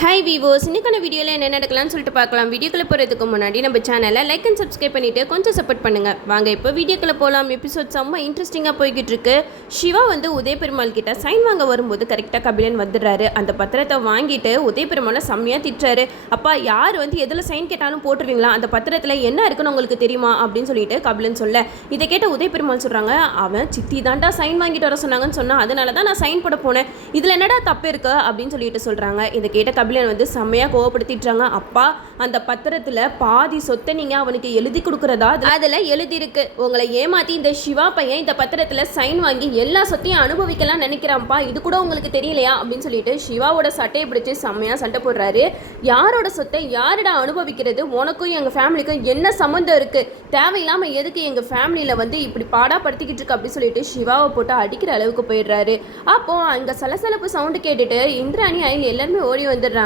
Hi வீவோஸ் இன்னைக்கான வீடியோவில் என்ன நடக்கலாம்னு சொல்லிட்டு பார்க்கலாம். வீடியோக்குள்ளே போகிறதுக்கு முன்னாடி நம்ம சேனலை லைக் அண்ட் சப்ஸ்கிரைப் பண்ணிவிட்டு கொஞ்சம் சப்போர்ட் பண்ணுங்கள் வாங்க இப்போ வீடியோக்குள்ளே போகலாம் எபிசோட் செம்ம இன்ட்ரெஸ்டிங்காக போய்கிட்டு இருக்கு. சிவா வந்து உதய பெருமாள் கிட்ட சைன் வாங்க வரும்போது கரெக்டாக கபிலன் வந்துடுறாரு. அந்த பத்திரத்தை வாங்கிட்டு உதய பெருமாளை செம்மையாக திட்டுறாரு. அப்பா யார் வந்து எதில் சைன் கேட்டாலும் போட்டுருவீங்களா? அந்த பத்திரத்தில் என்ன இருக்குன்னு உங்களுக்கு தெரியுமா? அப்படின்னு சொல்லிட்டு கபிலன் சொல்ல. இதை கேட்ட உதய பெருமாள் சொல்கிறாங்க அவன் சித்தி தாண்டா சைன் வாங்கிட்டு வர சொன்னாங்கன்னு சொன்னால் அதனால தான் நான் சைன் போட போனேன். இதில் என்னடா தப்பு இருக்கு? அப்படின்னு சொல்லிட்டு சொல்கிறாங்க இதை கேட்ட கபிலன் வந்து செம்மையாக கோவப்படுத்திட்டாங்க. அப்பா அந்த பத்திரத்தில் பாதி சொத்தை நீங்கள் அவனுக்கு எழுதி கொடுக்குறதா? அதில் எழுதியிருக்கு. உங்களை ஏமாற்றி இந்த சிவா பையன் இந்த பத்திரத்தில் சைன் வாங்கி எல்லா சொத்தையும் அனுபவிக்கலாம் நினைக்கிறான்ப்பா. இது கூட உங்களுக்கு தெரியலையா? அப்படின்னு சொல்லிட்டு சிவாவோட சட்டையை பிடிச்சி செம்மையாக சண்டை போடுறாரு. யாரோட சொத்தை யாரிடம் அனுபவிக்கிறது? உனக்கும் எங்கள் ஃபேமிலிக்கும் என்ன சம்மந்தம் இருக்குது தேவையில்லாமல் எதுக்கு எங்கள் ஃபேமிலியில் வந்து இப்படி பாடாப்படுத்திக்கிட்டு இருக்கு அப்படின்னு சொல்லிட்டு சிவாவை போட்டு அடிக்கிற அளவுக்கு போயிடுறாரு. அப்போ அங்கே சலசலப்பு சவுண்டு கேட்டுட்டு இந்திராணி அயல் எல்லாருமே ஓடி வந்துடுறாங்க.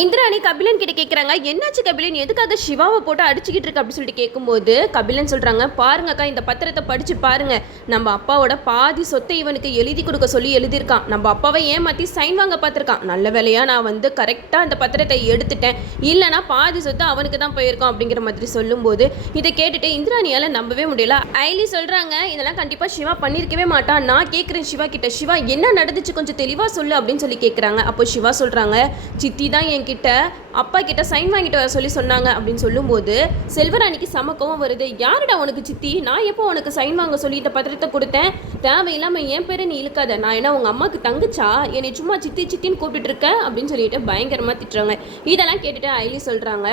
இந்திராணி கபிலன் கிட்ட கேட்குறாங்க என்னாச்சு கபிலன்? எதுக்காக சிவாவை போட்டு அடிச்சுக்கிட்டு இருக்கு? அப்படின்னு சொல்லிட்டு கேட்கும்போது கபிலன் சொல்கிறாங்க பாருங்கக்கா இந்த பத்திரத்தை படித்து பாருங்க. நம்ம அப்பாவோட பாதி சொத்தை இவனுக்கு எழுதி கொடுக்க சொல்லி எழுதியிருக்கான். நம்ம அப்பாவை ஏமாற்றி சைன் வாங்க பார்த்துருக்கான். நல்ல வேலையாக நான் வந்து கரெக்டாக அந்த பத்திரத்தை எடுத்துட்டேன். இல்லைனா பாதி சொத்து அவனுக்கு தான் போயிருக்கோம் அப்படிங்கிற மாதிரி சொல்லும்போது இதை கேட்டுட்டு இந்திராணியால் நம்பவே முடியல. ஐலி சொல்கிறாங்க இதெல்லாம் கண்டிப்பாக சிவா பண்ணியிருக்கவே மாட்டான். நான் கேட்குறேன் சிவா கிட்ட. சிவா என்ன நடந்துச்சு கொஞ்சம் தெளிவாக சொல்லு அப்படின்னு சொல்லி கேட்குறாங்க அப்போ சிவா சொல்கிறாங்க சித்தி தான் என்கிட்ட அப்பா கிட்ட சைன் வாங்கிட்டு வர சொல்லி சொன்னாங்க அப்படின்னு சொல்லும்போது செல்வராணிக்கு சமக்கவும் கோவம் வருது. யாருடா உனக்கு சித்தி? நான் எப்போ உனக்கு சைன் வாங்க சொல்லி இந்த பத்திரத்தை கொடுத்தேன்? தேவையில்லாமல் என் பேரை நீ இழுக்காத. நான் என்ன உங்கள் அம்மாவுக்கு தங்கச்சா? என்னை சும்மா சித்தி சித்தின்னு கூப்பிட்டுட்டு அப்படின்னு சொல்லிட்டு பயங்கரமாக திட்டுறாங்க. இதெல்லாம் கேட்டுட்டு ஐலி சொல்கிறாங்க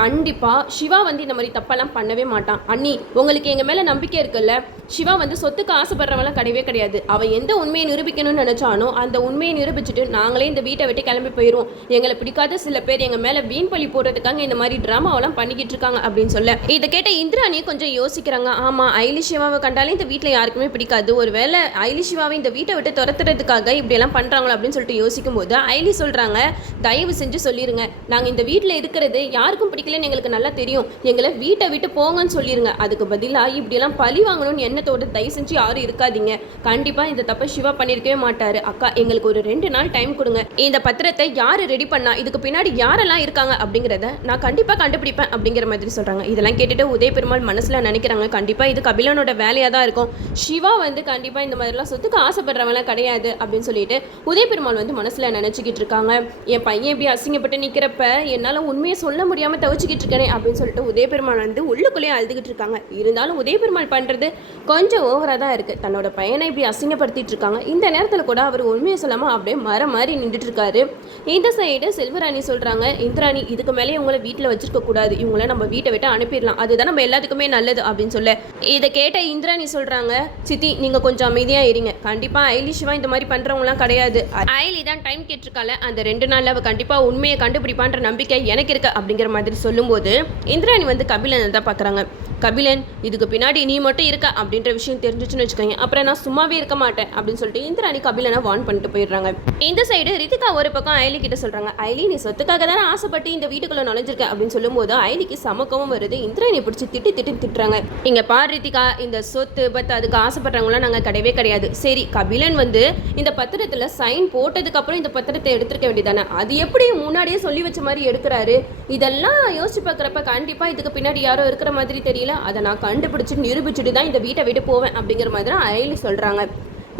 கண்டிப்பாக சிவா வந்து இந்த மாதிரி தப்பெல்லாம் பண்ணவே மாட்டான். அண்ணி உங்களுக்கு எங்கள் மேலே நம்பிக்கை இருக்குல்ல? சிவா வந்து சொத்துக்கு ஆசைப்படுறவங்களாம் கிடையவே கிடையாது. அவன் எந்த உண்மையை நிரூபிக்கணும்னு நினச்சானோ அந்த உண்மையை நிரூபிச்சுட்டு நாங்களே இந்த வீட்டை விட்டு கிளம்பி போயிடுவோம் எங்களை பிடிக்காத சில பேர் எங்கள் மேலே வீண் பழி போடுறதுக்காக இந்த மாதிரி ட்ராமாவெல்லாம் பண்ணிக்கிட்டு இருக்காங்க அப்படின்னு சொல்ல. இதை கேட்ட இந்திராணி கொஞ்சம் யோசிக்கிறாங்க. ஆமாம் ஐலி சிவாவை கண்டாலே இந்த வீட்டில் யாருக்குமே பிடிக்காது. ஒருவேளை ஐலி சிவாவை இந்த வீட்டை விட்டு துரத்துறதுக்காக இப்படியெல்லாம் பண்ணுறாங்களோ அப்படின்னு சொல்லிட்டு யோசிக்கும் போது ஐலி சொல்கிறாங்க தயவு செஞ்சு சொல்லிடுங்க நாங்கள் இந்த வீட்டில் இருக்கிறது யாருக்கும் பிடிக்கலன்னு எங்களுக்கு நல்லா தெரியும். எங்களை வீட்டை விட்டு போங்கன்னு சொல்லிடுங்க அதுக்கு பதிலாக இப்படியெல்லாம் பழி வாங்கணும்னு எண்ணத்தோட தயவு செஞ்சு யாரும் இருக்காதீங்க. கண்டிப்பாக இந்த தப்பை சிவா பண்ணியிருக்கவே மாட்டார். அக்கா எங்களுக்கு ஒரு ரெண்டு நாள் டைம் கொடுங்க. இந்த பத்திரத்தை யார் ரெடி பண்ணா இதுக்கு பின்னாடி யாரெல்லாம் இருக்காங்க அப்படிங்கிறத நான் கண்டிப்பாக கண்டுபிடிப்பேன் அப்படிங்கிற மாதிரி சொல்கிறாங்க இதெல்லாம் கேட்டுட்டு உதய பெருமாள் மனசில் நினைக்கிறாங்க. கண்டிப்பாக இது கபிலனோட வேலையாக தான் இருக்கும். சிவா வந்து கண்டிப்பாக இந்த மாதிரிலாம் சொத்துக்கு ஆசைப்படுறவங்களாம் கிடையாது அப்படின்னு சொல்லிட்டு உதய பெருமாள் வந்து மனசில் நினச்சிக்கிட்டு இருக்காங்க. என் பையன் இப்படி அசிங்கப்பட்டு நிற்கிறப்ப என்னால் உண்மையை சொல்ல முடியாமல் தவிச்சிக்கிட்டு இருக்கேனே அப்படின்னு சொல்லிட்டு உதய பெருமாள் வந்து உள்ளுக்குள்ளேயே அழுதுகிட்டு இருக்காங்க. இருந்தாலும் உதய பெருமாள் பண்ணுறது கொஞ்சம் ஓவராக தான் இருக்குது தன்னோட பையனை இப்படி அசிங்கப்படுத்திட்டு இருக்காங்க. இந்த நேரத்தில் கூட அவர் உண்மையை சொல்லாமல் அப்படியே மர மாதிரி நின்றுட்டு இருக்காரு. இந்த சைடு செல்வராணி சொல்கிறாங்க இந்திராணி இதுக்கு மேலே இவங்களை வீட்டில் வச்சிருக்க கூடாது. இவங்கள நம்ம வீட்டை விட்டு அனுப்பிடலாம். அதுதான் நம்ம எல்லாத்துக்குமே நல்லது அப்படின்னு சொல்ல. இதை கேட்ட இந்திராணி சொல்கிறாங்க சித்தி நீங்கள் கொஞ்சம் அமைதியாக இருங்க. கண்டிப்பாக ஐலி இந்த மாதிரி பண்ணுறவங்களாம் கிடையாது. ஐலி தான் டைம் கேட்டிருக்கால அந்த ரெண்டு நாளில் அவள் கண்டிப்பாக உண்மையை கண்டுபிடிப்பான்ற நம்பிக்கை எனக்கு இருக்கு அப்படிங்கிற மாதிரி சொல்லும்போது இந்திராணி வந்து கபிலனை தான் பார்க்குறாங்க கபிலன் இதுக்கு பின்னாடி நீ மட்டும் இருக்க அப்படின்ற விஷயம் தெரிஞ்சிச்சுன்னு வச்சுக்கோங்க அப்புறம் நான் சும்மாவே இருக்க மாட்டேன் அப்படின்னு சொல்லிட்டு இந்திராணி கபிலனை வார்ன் பண்ணிட்டு போயிடுறாங்க. இந்த சைடு ரிதிகா ஒரு பக்கம் அயலி கிட்ட சொல்றாங்க ஐலி நீ சொத்துக்காக தானே ஆசைப்பட்டு இந்த வீட்டுக்குள்ள நுழைஞ்சிருக்க அப்படின்னு சொல்லும்போது ஐலிக்கு சமக்கவும் வருது. இந்திராணியை பிடிச்சி திட்டி திட்டி திட்டுறாங்க. இங்க பார் ரித்திகா இந்த சொத்து பத்து அதுக்கு ஆசைப்படுறவங்களாம் நாங்கள் கிடையவே கிடையாது. சரி கபிலன் வந்து இந்த பத்திரத்தில் சைன் போட்டதுக்கு அப்புறம் இந்த பத்திரத்தை எடுத்துருக்க வேண்டியதானே அது எப்படி முன்னாடியே சொல்லி வச்ச மாதிரி எடுக்கிறாரு? இதெல்லாம் யோசிச்சு பார்க்குறப்ப கண்டிப்பாக இதுக்கு பின்னாடி யாரோ இருக்கிற மாதிரி தெரியல. அதை நான் கண்டுபிடிச்சு நிரூபிச்சுட்டு தான் இந்த வீட்டை விட்டு போவேன் அப்படிங்கிற மாதிரி தான் ஐலி சொல்கிறாங்க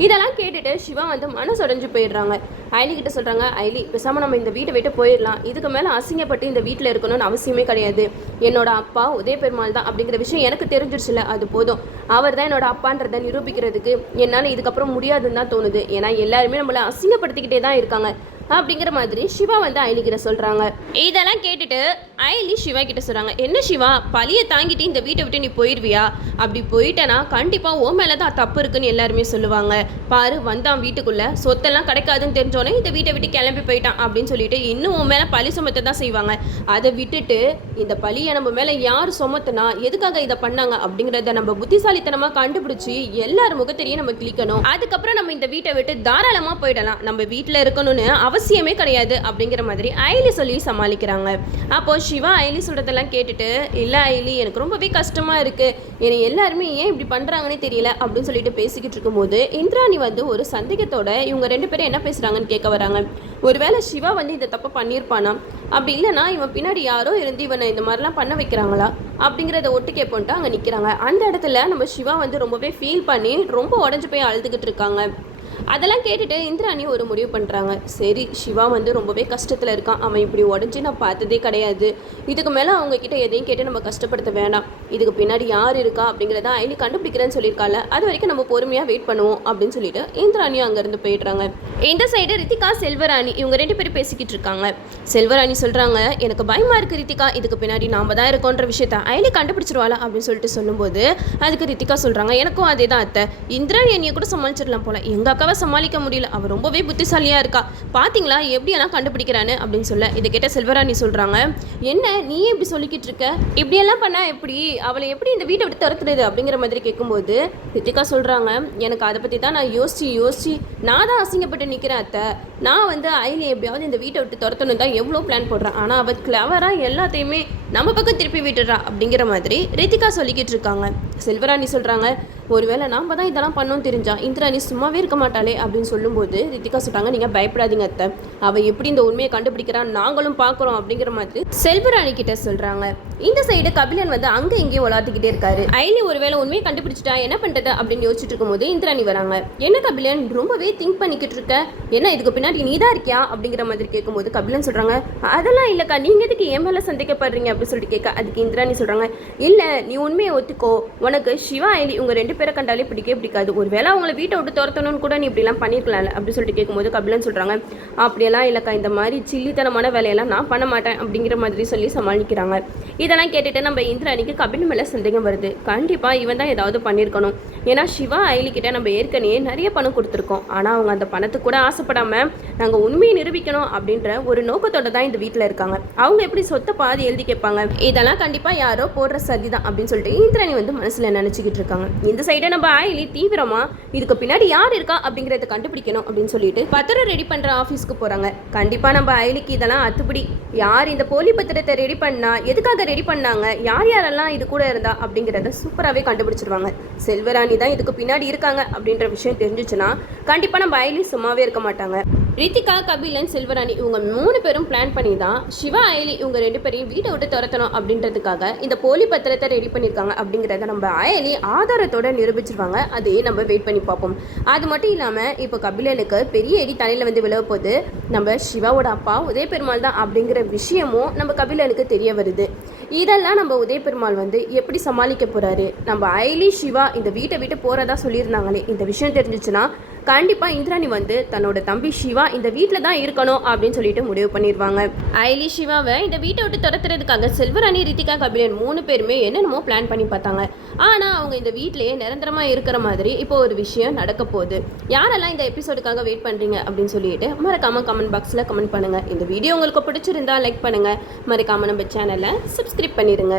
இதெல்லாம் கேட்டுட்டு சிவா வந்து மனசு உடஞ்சு போயிடுறாங்க. ஐலி கிட்ட சொல்கிறாங்க ஐலி பேசாமல் நம்ம இந்த வீட்டை விட்டு போயிடலாம். இதுக்கு மேலே அசிங்கப்பட்டு இந்த வீட்டில் இருக்கணும்னு அவசியமே கிடையாது. என்னோட அப்பா உதய பெருமாள் தான். அப்படிங்கிற விஷயம் எனக்கு தெரிஞ்சிருச்சுல அது போதும். அவர் தான் என்னோட அப்பான்றதை நிரூபிக்கிறதுக்கு என்னால் இதுக்கப்புறம் முடியாதுன்னு தான் தோணுது. ஏன்னா எல்லாருமே நம்மளை அசிங்கப்படுத்திக்கிட்டே தான் இருக்காங்க. அப்படிங்கிற மாதிரி சிவா வந்து ஐலி கிட்ட சொல்கிறாங்க இதெல்லாம் கேட்டுட்டு ஐலி சிவா கிட்ட சொல்கிறாங்க என்ன சிவா பழியை தாங்கிட்டு இந்த வீட்டை விட்டு நீ போயிடுவியா? அப்படி போயிட்டேனா கண்டிப்பாக ஓ மேலே தான் தப்பு இருக்குன்னு எல்லாருமே சொல்லுவாங்க. பாரு வந்தான் வீட்டுக்குள்ளே சொத்தெல்லாம் கிடைக்காதுன்னு தெரிஞ்சோன்னே இந்த வீட்டை விட்டு கிளம்பி போயிட்டான் அப்படின்னு சொல்லிட்டு இன்னும் உன் மேலே பழி சுமத்த தான் செய்வாங்க. அதை விட்டுட்டு இந்த பழியை நம்ம மேலே யார் சுமத்துனா எதுக்காக இதை பண்ணாங்க அப்படிங்கிறத நம்ம புத்திசாலித்தனமாக கண்டுபிடிச்சி எல்லார் முகத்திலையும் நம்ம கிளிக்கணும் அதுக்கப்புறம் நம்ம இந்த வீட்டை விட்டு தாராளமாக போயிடலாம். நம்ம வீட்டில் இருக்கணும்னு அவசியமே கிடையாது அப்படிங்கிற மாதிரி ஐலி சொல்லி சமாளிக்கிறாங்க. அப்போ சிவா ஐலி சொல்கிறதெல்லாம் கேட்டுட்டு இல்லை ஐலி எனக்கு ரொம்பவே கஷ்டமாக இருக்குது என்னை எல்லாருமே ஏன் இப்படி பண்ணுறாங்கன்னே தெரியல அப்படின்னு சொல்லிட்டு பேசிக்கிட்டு இருக்கும்போது இந்திராணி வந்து ஒரு சந்தேகத்தோட இவங்க ரெண்டு பேரும் என்ன பேசுகிறாங்கன்னு கேட்க வராங்க. ஒருவேளை சிவா வந்து இந்த தப்பை பண்ணியிருப்பானா? அப்படி இல்லைனா இவன் பின்னாடி யாரோ இருந்து இவனை இந்த மாதிரிலாம் பண்ண வைக்கிறாங்களா? அப்படிங்கிறத ஒட்டு கேட்போன்ட்டு அங்கே நிற்கிறாங்க அந்த இடத்துல நம்ம சிவா வந்து ரொம்பவே ஃபீல் பண்ணி ரொம்ப உடஞ்சி போய் அழுதுகிட்டு இருக்காங்க. அதெல்லாம் கேட்டுட்டு இந்திராணி ஒரு முடிவு பண்ணுறாங்க சரி சிவா வந்து ரொம்பவே கஷ்டத்தில் இருக்கான். அவன் இப்படி உடஞ்சி நான் பார்த்ததே கிடையாது. இதுக்கு மேலே அவங்க கிட்ட எதையும் கேட்டு நம்ம கஷ்டப்படுத்த வேண்டாம் இதுக்கு பின்னாடி யார் இருக்கா அப்படிங்கிறத ஐலி கண்டுபிடிக்கிறேன்னு சொல்லியிருக்கால. அது வரைக்கும் நம்ம பொறுமையாக வெயிட் பண்ணுவோம் அப்படின்னு சொல்லிட்டு இந்திராணியும் அங்கேருந்து போயிடுறாங்க. இந்த சைடு ரித்திகா செல்வராணி இவங்க ரெண்டு பேரும் பேசிக்கிட்டு இருக்காங்க. செல்வராணி சொல்கிறாங்க எனக்கு பயமாக இருக்குது ரித்திகா. இதுக்கு பின்னாடி நாம் தான் இருக்கோன்ற விஷயத்த ஐலி கண்டுபிடிச்சிருவாளா? அப்படின்னு சொல்லிட்டு சொல்லும்போது அதுக்கு ரித்திகா சொல்கிறாங்க எனக்கும் அதே தான் அத்தை. இந்திராணி என்னையை கூட சமாளிச்சிடலாம் போல. எங்கள் அக்காவை சமாளிக்க முடியல. அவள் ரொம்பவே புத்திசாலியாக இருக்கா. பாத்தீங்களா? எப்படி எல்லாம் கண்டுபிடிக்கிறான்னு அப்படின்னு சொல்ல இதை கேட்ட செல்வராணி சொல்கிறாங்க என்ன? நீ இப்படி சொல்லிக்கிட்டு இருக்க? இப்படியெல்லாம் பண்ணால் எப்படி? அவளை எப்படி இந்த வீட்டை விட்டு துரத்துறது? அப்படிங்கிற மாதிரி கேட்கும்போது ரித்திகா சொல்கிறாங்க எனக்கு அதை பற்றி தான் நான் யோசிச்சு யோசிச்சு நான் தான் அசிங்கப்பட்டு நிற்கிறேன் அத்தை. நான் வந்து அயலி எப்படியாவது இந்த வீட்டை விட்டு துரத்தணும் தான் எவ்வளோ பிளான் போடுறேன். ஆனால் அவள் கிளவராக எல்லாத்தையுமே நம்ம பக்கம் திருப்பி விட்டுடுறா அப்படிங்கிற மாதிரி ரித்திகா சொல்லிக்கிட்டு இருக்காங்க. செல்வராணி சொல்கிறாங்க ஒருவேளை நாம் தான் இதெல்லாம் பண்ணோம் தெரிஞ்சா இந்திராணி சும்மாவே இருக்க மாட்டாளே அப்படின்னு சொல்லும்போது ரித்திகா சொல்கிறாங்க நீங்கள் பயப்படாதீங்க அத்தை. அவள் எப்படி இந்த உண்மையை கண்டுபிடிக்கிறான் நாங்களும் பார்க்குறோம் அப்படிங்கிற மாதிரி செல்வராணி கிட்ட சொல்கிறாங்க இந்த சைடு கபிலன் வந்து அங்கே இங்கேயும் உலாத்திக்கிட்டே இருக்காரு. அயனி ஒருவேளை உண்மையை கண்டுபிடிச்சிட்டா என்ன பண்ணுறது அப்படின்னு யோசிச்சுட்டு இருக்கும்போது இந்திராணி வராங்க என்ன கபிலன்? ரொம்பவே திங்க் பண்ணிக்கிட்டு இருக்க. என்ன இதுக்கு பின்னாடி நீ தான் இருக்கியா? அப்படிங்கிற மாதிரி கேட்கும்போது கபிலன் சொல்கிறாங்க அதெல்லாம் இல்லைக்கா. நீங்கள் எதுக்கு என் மேலே சந்தேகப்படுறீங்க? அப்படின்னு சொல்லிட்டு கேட்க அதுக்கு இந்திராணி சொல்கிறாங்க இல்லை நீ உண்மையை ஒத்துக்கோ. உனக்கு சிவா ஐலி உங்கள் ரெண்டு பேரை கண்டாலே பிடிக்கவே பிடிக்காது. ஒருவேளை அவங்கள வீட்டை விட்டு துரத்தணும்னு கூட நீ இப்படிலாம் பண்ணியிருக்கலாம்ல அப்படின்னு சொல்லிட்டு கேட்கும்போது கபிலன் சொல்கிறாங்க அப்படியெல்லாம் இல்லைக்கா. இந்த மாதிரி சில்லித்தனமான வேலையெல்லாம் நான் பண்ண மாட்டேன் அப்படிங்கிற மாதிரி சொல்லி சமாளிக்கிறாங்க. இதெல்லாம் கேட்டுட்டு நம்ம இந்திராணிக்கு கபில் மேலே சந்தேகம் வருது. கண்டிப்பாக இவன் தான் ஏதாவது பண்ணியிருக்கணும் ஏன்னா சிவா ஐலி கிட்ட நம்ம ஏற்கனவே நிறைய பணம் கொடுத்துருக்கோம். ஆனால் அவங்க அந்த பணத்துக்கு கூட ஆசைப்படாமல் நாங்கள் உண்மையை நிரூபிக்கணும் அப்படின்ற ஒரு நோக்கத்தோட தான் இந்த வீட்டில் இருக்காங்க. அவங்க எப்படி சொத்தை பாதி எழுதி கேட்பாங்க? இதெல்லாம் கண்டிப்பாக யாரோ போடுற சதி தான் அப்படின்னு சொல்லிட்டு இந்திராணி வந்து மனசில் நினச்சிக்கிட்டு இருக்காங்க. இந்த சைடை நம்ம ஆயிலி தீவிரமாக இதுக்கு பின்னாடி யார் இருக்கா அப்படிங்கிறத கண்டுபிடிக்கணும் அப்படின்னு சொல்லிட்டு பத்திரம் ரெடி பண்ணுற ஆஃபீஸ்க்கு போகிறாங்க கண்டிப்பாக நம்ம ஐலிக்கு இதெல்லாம் அத்துப்படி யார் இந்த போலி பத்திரத்தை ரெடி பண்ணா எதுக்காக ரெடி பண்ணாங்க. யார் யாரெல்லாம் இது கூட இருந்தா அப்படிங்கிறத சூப்பராகவே கண்டுபிடிச்சிருவாங்க. செல்வராணி தான் இதுக்கு பின்னாடி இருக்காங்க அப்படின்ற விஷயம் தெரிஞ்சிச்சுன்னா கண்டிப்பாக நம்ம அயலி சும்மாவே இருக்க மாட்டாங்க. ரித்திகா கபிலன் செல்வராணி இவங்க மூணு பேரும் பிளான் பண்ணி தான் சிவா அயலி இவங்க ரெண்டு பேரையும் வீட்டை விட்டு துரத்தணும் அப்படின்றதுக்காக இந்த போலி பத்திரத்தை ரெடி பண்ணியிருக்காங்க அப்படிங்கிறத நம்ம அயலி ஆதாரத்தோட நிரூபிச்சிருவாங்க. அதையே நம்ம வெயிட் பண்ணி பார்ப்போம். அது மட்டும் இல்லாமல் இப்போ கபிலனுக்கு பெரிய அடி தலையில் வந்து விழ போது நம்ம சிவாவோட அப்பா உதய பெருமாள் தான் அப்படிங்கிற விஷயமும் நம்ம கபிலனுக்கு தெரிய வருது. இதெல்லாம் நம்ம உதய பெருமாள் வந்து எப்படி சமாளிக்க போகிறாரு நம்ம ஐலி சிவா இந்த வீட்டை விட்டு போகிறதா சொல்லியிருந்தாங்களே. இந்த விஷயம் தெரிஞ்சிச்சுன்னா கண்டிப்பாக இந்திராணி வந்து தன்னோட தம்பி சிவா இந்த வீட்டில் தான் இருக்கணும் அப்படின்னு சொல்லிட்டு முடிவு பண்ணிடுவாங்க ஐலி சிவாவை இந்த வீட்டை விட்டு துரத்துறதுக்காக செல்வராணி ரித்திகா கபிலன் மூணு பேருமே என்னென்னமோ பிளான் பண்ணி பார்த்தாங்க. ஆனால் அவங்க இந்த வீட்டிலேயே நிரந்தரமாக இருக்கிற மாதிரி இப்போ ஒரு விஷயம் நடக்க போகுது. யாரெல்லாம் இந்த எபிசோடுக்காக வெயிட் பண்ணுறீங்க அப்படின்னு சொல்லிட்டு மறக்காம கமெண்ட் பாக்ஸில் கமெண்ட் பண்ணுங்கள் இந்த வீடியோ உங்களுக்கு பிடிச்சிருந்தா லைக் பண்ணுங்கள் மறக்காம நம்ம சேனலை சப்ஸ்கிரைப் பண்ணிடுங்க